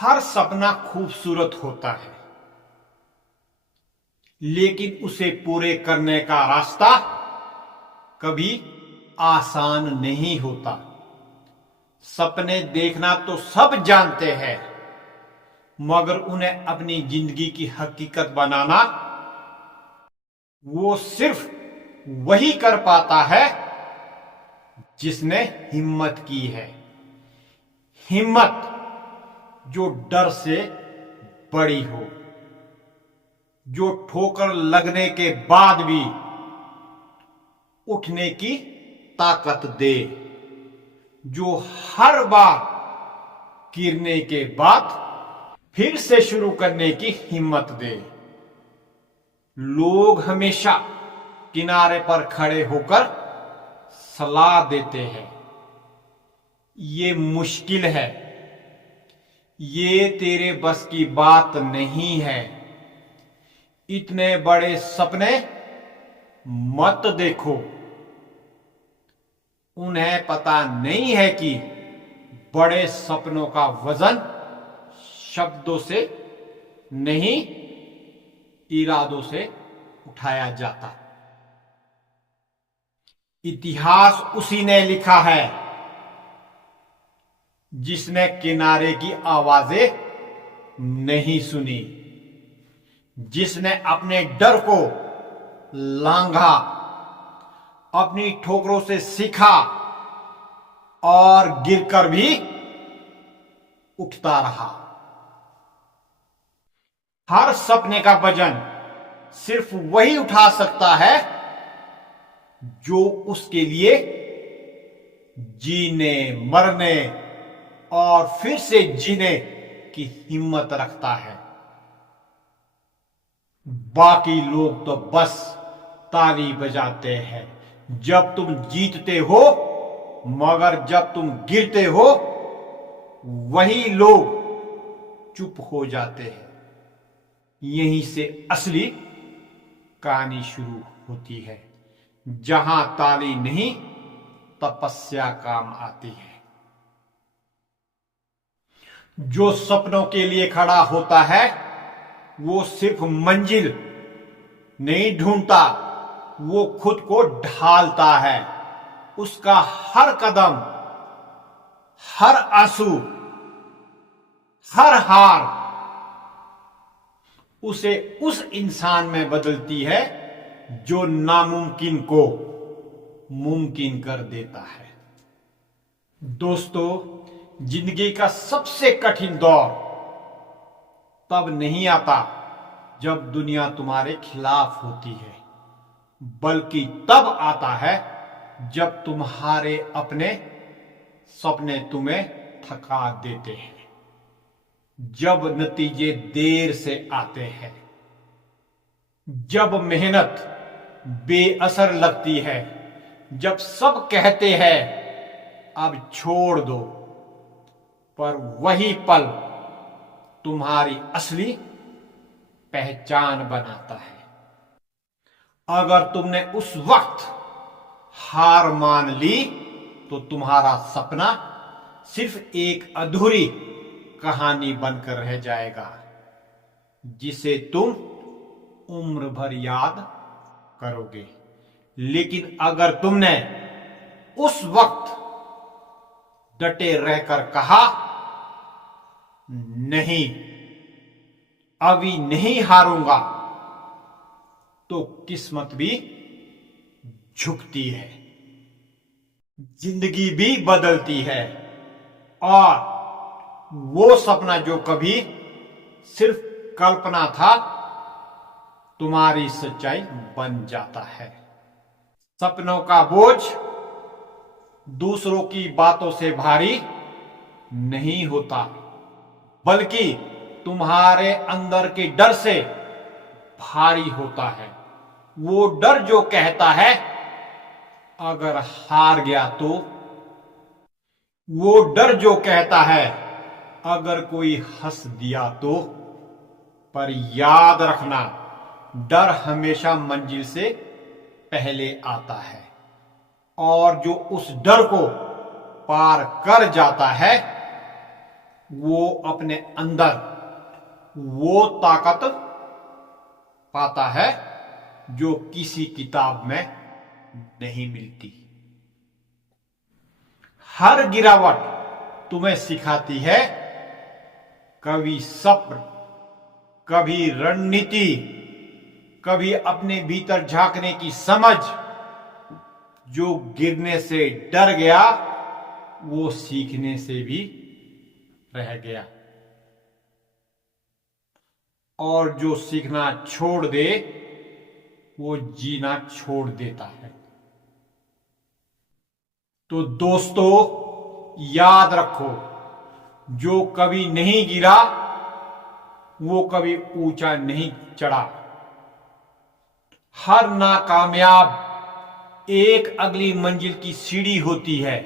हर सपना खूबसूरत होता है, लेकिन उसे पूरे करने का रास्ता कभी आसान नहीं होता। सपने देखना तो सब जानते हैं, मगर उन्हें अपनी जिंदगी की हकीकत बनाना वो सिर्फ वही कर पाता है जिसने हिम्मत की है। हिम्मत जो डर से बड़ी हो, जो ठोकर लगने के बाद भी उठने की ताकत दे, जो हर बार गिरने के बाद फिर से शुरू करने की हिम्मत दे। लोग हमेशा किनारे पर खड़े होकर सलाह देते हैं, ये मुश्किल है, ये तेरे बस की बात नहीं है, इतने बड़े सपने मत देखो। उन्हें पता नहीं है कि बड़े सपनों का वजन शब्दों से नहीं, इरादों से उठाया जाता। इतिहास उसी ने लिखा है जिसने किनारे की आवाजें नहीं सुनी, जिसने अपने डर को लांघा, अपनी ठोकरों से सीखा और गिरकर भी उठता रहा। हर सपने का वजन सिर्फ वही उठा सकता है जो उसके लिए जीने, मरने और फिर से जीने की हिम्मत रखता है। बाकी लोग तो बस ताली बजाते हैं जब तुम जीतते हो, मगर जब तुम गिरते हो वही लोग चुप हो जाते हैं। यहीं से असली कहानी शुरू होती है, जहां ताली नहीं तपस्या काम आती है। जो सपनों के लिए खड़ा होता है वो सिर्फ मंजिल नहीं ढूंढता, वो खुद को ढालता है। उसका हर कदम, हर आंसू, हर हार उसे उस इंसान में बदलती है जो नामुमकिन को मुमकिन कर देता है। दोस्तों, जिंदगी का सबसे कठिन दौर तब नहीं आता जब दुनिया तुम्हारे खिलाफ होती है, बल्कि तब आता है जब तुम्हारे अपने सपने तुम्हें थका देते हैं, जब नतीजे देर से आते हैं, जब मेहनत बेअसर लगती है, जब सब कहते हैं अब छोड़ दो, पर वही पल तुम्हारी असली पहचान बनाता है। अगर तुमने उस वक्त हार मान ली तो तुम्हारा सपना सिर्फ एक अधूरी कहानी बनकर रह जाएगा, जिसे तुम उम्र भर याद करोगे। लेकिन अगर तुमने उस वक्त डटे रहकर कहा, नहीं, अभी नहीं हारूंगा, तो किस्मत भी झुकती है, जिंदगी भी बदलती है, और वो सपना जो कभी सिर्फ कल्पना था तुम्हारी सच्चाई बन जाता है। सपनों का बोझ दूसरों की बातों से भारी नहीं होता, बल्कि तुम्हारे अंदर के डर से भारी होता है। वो डर जो कहता है अगर हार गया तो, वो डर जो कहता है अगर कोई हंस दिया तो। पर याद रखना, डर हमेशा मंजिल से पहले आता है, और जो उस डर को पार कर जाता है वो अपने अंदर वो ताकत पाता है जो किसी किताब में नहीं मिलती। हर गिरावट तुम्हें सिखाती है कभी सब्र, कभी रणनीति, कभी अपने भीतर झांकने की समझ। जो गिरने से डर गया वो सीखने से भी रह गया, और जो सीखना छोड़ दे वो जीना छोड़ देता है। तो दोस्तों, याद रखो, जो कभी नहीं गिरा वो कभी ऊंचा नहीं चढ़ा। हर नाकामयाब एक अगली मंजिल की सीढ़ी होती है।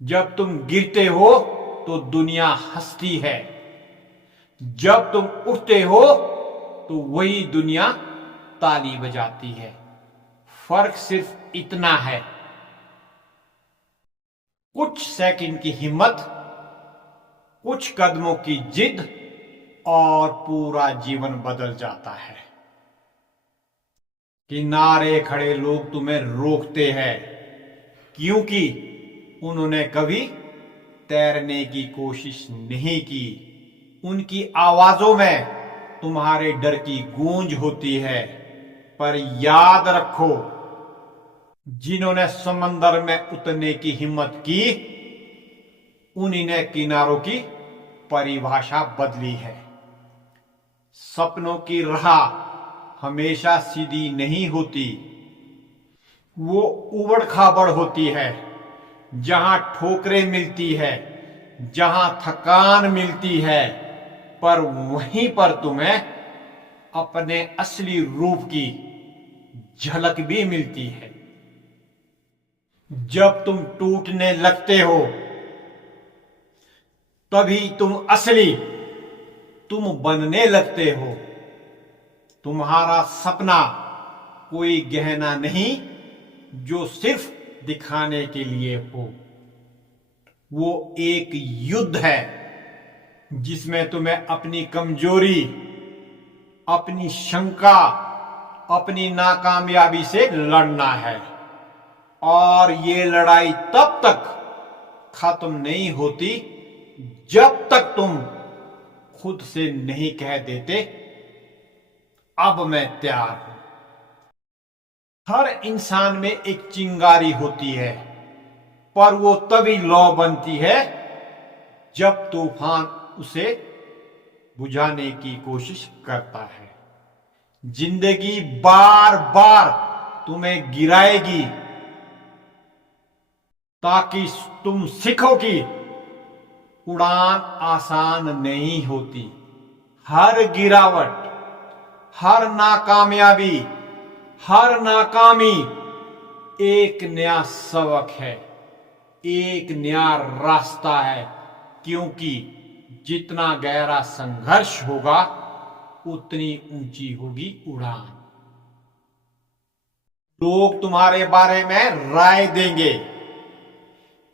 जब तुम गिरते हो तो दुनिया हंसती है, जब तुम उठते हो तो वही दुनिया ताली बजाती है। फर्क सिर्फ इतना है, कुछ सेकंड की हिम्मत, कुछ कदमों की जिद, और पूरा जीवन बदल जाता है। किनारे खड़े लोग तुम्हें रोकते हैं क्योंकि उन्होंने कभी तैरने की कोशिश नहीं की। उनकी आवाजों में तुम्हारे डर की गूंज होती है। पर याद रखो, जिन्होंने समंदर में उतरने की हिम्मत की उन्हीं ने किनारों की परिभाषा बदली है। सपनों की राह हमेशा सीधी नहीं होती, वो उबड़ खाबड़ होती है। जहां ठोकरें मिलती है, जहां थकान मिलती है, पर वहीं पर तुम्हें अपने असली रूप की झलक भी मिलती है। जब तुम टूटने लगते हो तभी तुम बनने लगते हो। तुम्हारा सपना कोई गहना नहीं जो सिर्फ दिखाने के लिए हो। वो एक युद्ध है जिसमें तुम्हें अपनी कमजोरी, अपनी शंका, अपनी नाकामयाबी से लड़ना है। और ये लड़ाई तब तक खत्म नहीं होती जब तक तुम खुद से नहीं कह देते, अब मैं तैयार हूं। हर इंसान में एक चिंगारी होती है, पर वो तभी लौ बनती है जब तूफान उसे बुझाने की कोशिश करता है। जिंदगी बार बार तुम्हें गिराएगी ताकि तुम सीखो कि उड़ान आसान नहीं होती। हर गिरावट, हर नाकामयाबी, हर नाकामी एक नया सबक है, एक नया रास्ता है। क्योंकि जितना गहरा संघर्ष होगा उतनी ऊंची होगी उड़ान। लोग तुम्हारे बारे में राय देंगे,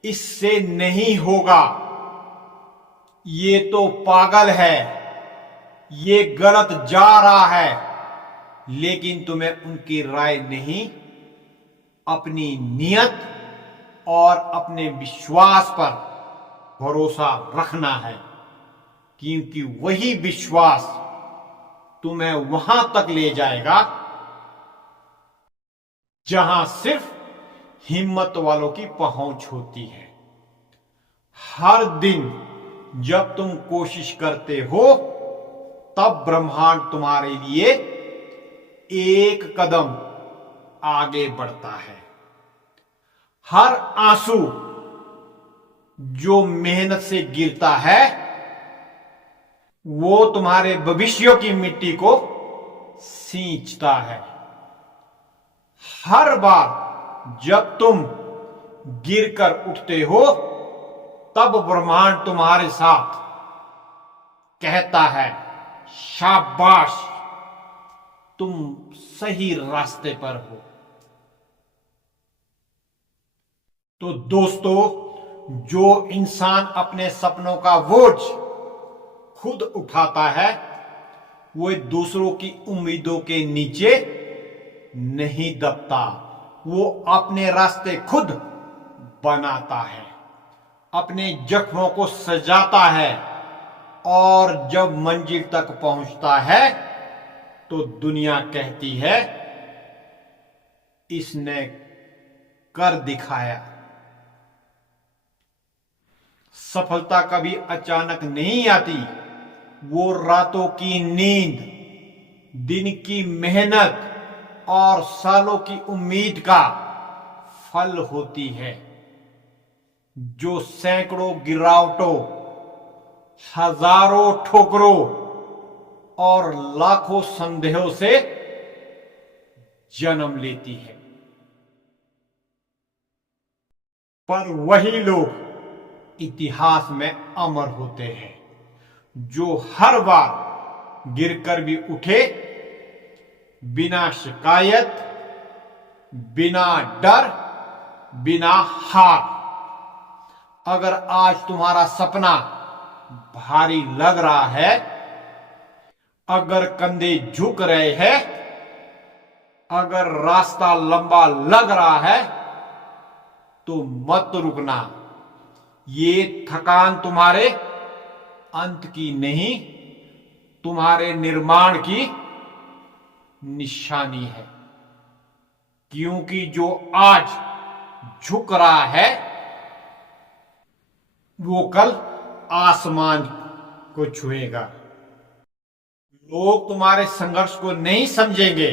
इससे नहीं होगा, ये तो पागल है, ये गलत जा रहा है। लेकिन तुम्हें उनकी राय नहीं, अपनी नियत और अपने विश्वास पर भरोसा रखना है। क्योंकि वही विश्वास तुम्हें वहां तक ले जाएगा जहां सिर्फ हिम्मत वालों की पहुंच होती है। हर दिन जब तुम कोशिश करते हो तब ब्रह्मांड तुम्हारे लिए एक कदम आगे बढ़ता है। हर आंसू जो मेहनत से गिरता है वो तुम्हारे भविष्य की मिट्टी को सींचता है। हर बार जब तुम गिरकर उठते हो तब ब्रह्मांड तुम्हारे साथ कहता है, शाबाश, तुम सही रास्ते पर हो। तो दोस्तों, जो इंसान अपने सपनों का बोझ खुद उठाता है वो दूसरों की उम्मीदों के नीचे नहीं दबता। वो अपने रास्ते खुद बनाता है, अपने जख्मों को सजाता है और जब मंजिल तक पहुंचता है तो दुनिया कहती है इसने कर दिखाया। सफलता कभी अचानक नहीं आती, वो रातों की नींद, दिन की मेहनत और सालों की उम्मीद का फल होती है, जो सैकड़ों गिरावटों, हजारों ठोकरों और लाखों संदेहों से जन्म लेती है। पर वही लोग इतिहास में अमर होते हैं जो हर बार गिरकर भी उठे, बिना शिकायत, बिना डर, बिना हार। अगर आज तुम्हारा सपना भारी लग रहा है, अगर कंधे झुक रहे हैं, अगर रास्ता लंबा लग रहा है तो मत रुकना। ये थकान तुम्हारे अंत की नहीं, तुम्हारे निर्माण की निशानी है। क्योंकि जो आज झुक रहा है वो कल आसमान को छुएगा। लोग तुम्हारे संघर्ष को नहीं समझेंगे,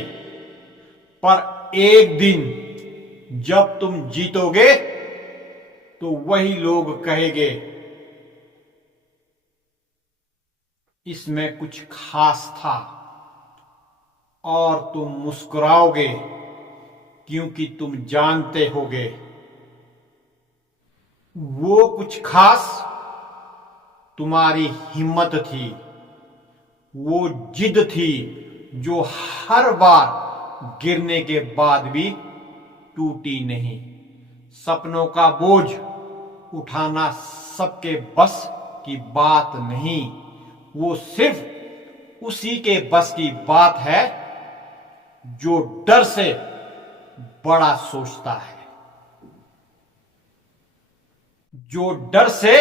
पर एक दिन जब तुम जीतोगे तो वही लोग कहेंगे इसमें कुछ खास था, और तुम मुस्कुराओगे क्योंकि तुम जानते होगे वो कुछ खास तुम्हारी हिम्मत थी, वो जिद थी जो हर बार गिरने के बाद भी टूटी नहीं। सपनों का बोझ उठाना सबके बस की बात नहीं, वो सिर्फ उसी के बस की बात है जो डर से बड़ा सोचता है, जो डर से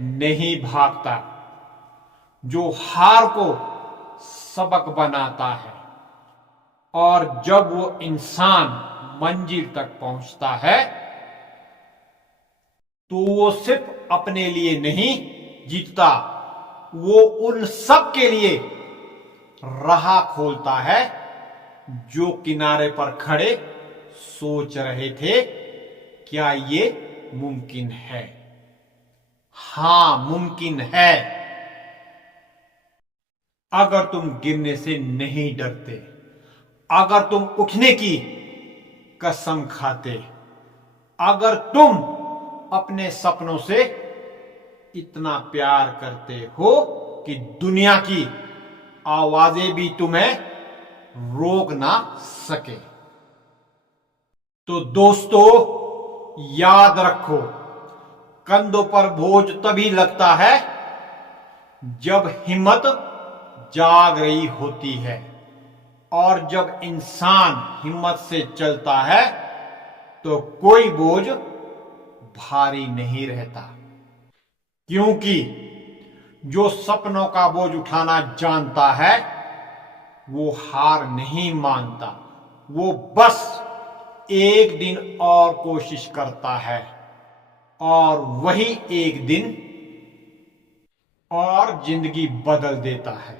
नहीं भागता, जो हार को सबक बनाता है। और जब वो इंसान मंजिल तक पहुंचता है तो वो सिर्फ अपने लिए नहीं जीतता, वो उन सब के लिए राह खोलता है जो किनारे पर खड़े सोच रहे थे क्या ये मुमकिन है। हां, मुमकिन है अगर तुम गिरने से नहीं डरते, अगर तुम उठने की कसम खाते, अगर तुम अपने सपनों से इतना प्यार करते हो कि दुनिया की आवाजें भी तुम्हें रोक ना सके। तो दोस्तों, याद रखो, कंधों पर बोझ तभी लगता है जब हिम्मत जाग रही होती है, और जब इंसान हिम्मत से चलता है तो कोई बोझ भारी नहीं रहता। क्योंकि जो सपनों का बोझ उठाना जानता है वो हार नहीं मानता, वो बस एक दिन और कोशिश करता है, और वही एक दिन और जिंदगी बदल देता है।